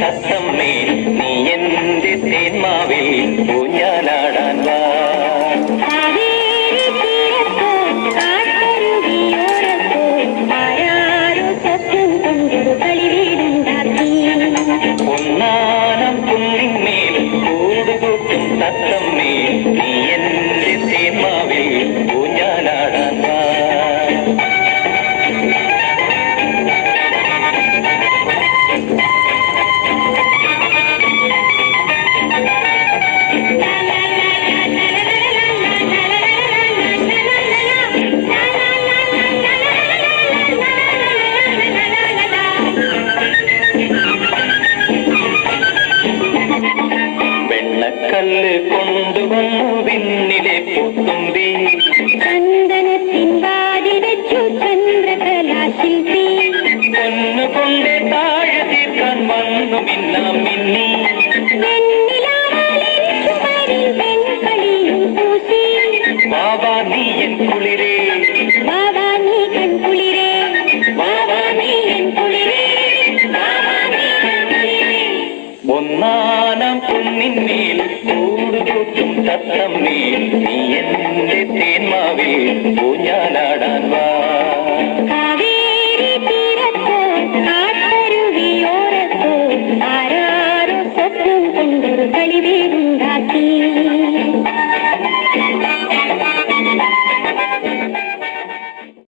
തത്തമ്മേ നീ എന്റെ തേന്മാവിൽ ഊഞ്ഞാലാടാൻ വാ. ഒന്നാനം കുന്നിന്മേൽ കൂടുകൂട്ടും തത്തമ്മേ നീ എന്റെ തേന്മാവിൽ ഊഞ്ഞാലാടാൻ വാ. വെണ്ണക്കല്ല് കൊണ്ടുവന്നു വിണ്ണിലെ പൂത്തുമ്പി ചന്ദനത്തിൻ വാരി വെച്ചു ചന്ദ്രകലാശില്പി പൊന്നുകൊണ്ട് താഴെ തീർക്കാൻ വന്നു മിന്നാം മിന്നി വാവാ നീ എൻ കുളിരേ വാവാ നീ കൺകുളിരേ വാവാ നീ എൻ കുളിരേ ഒന്നാനം കുന്നിന്മേൽ കൂടുകൂട്ടും തത്തമ്മേ നീ എന്റെ തേന്മാവിൽ ഊഞ്ഞാലാടാൻ വാ.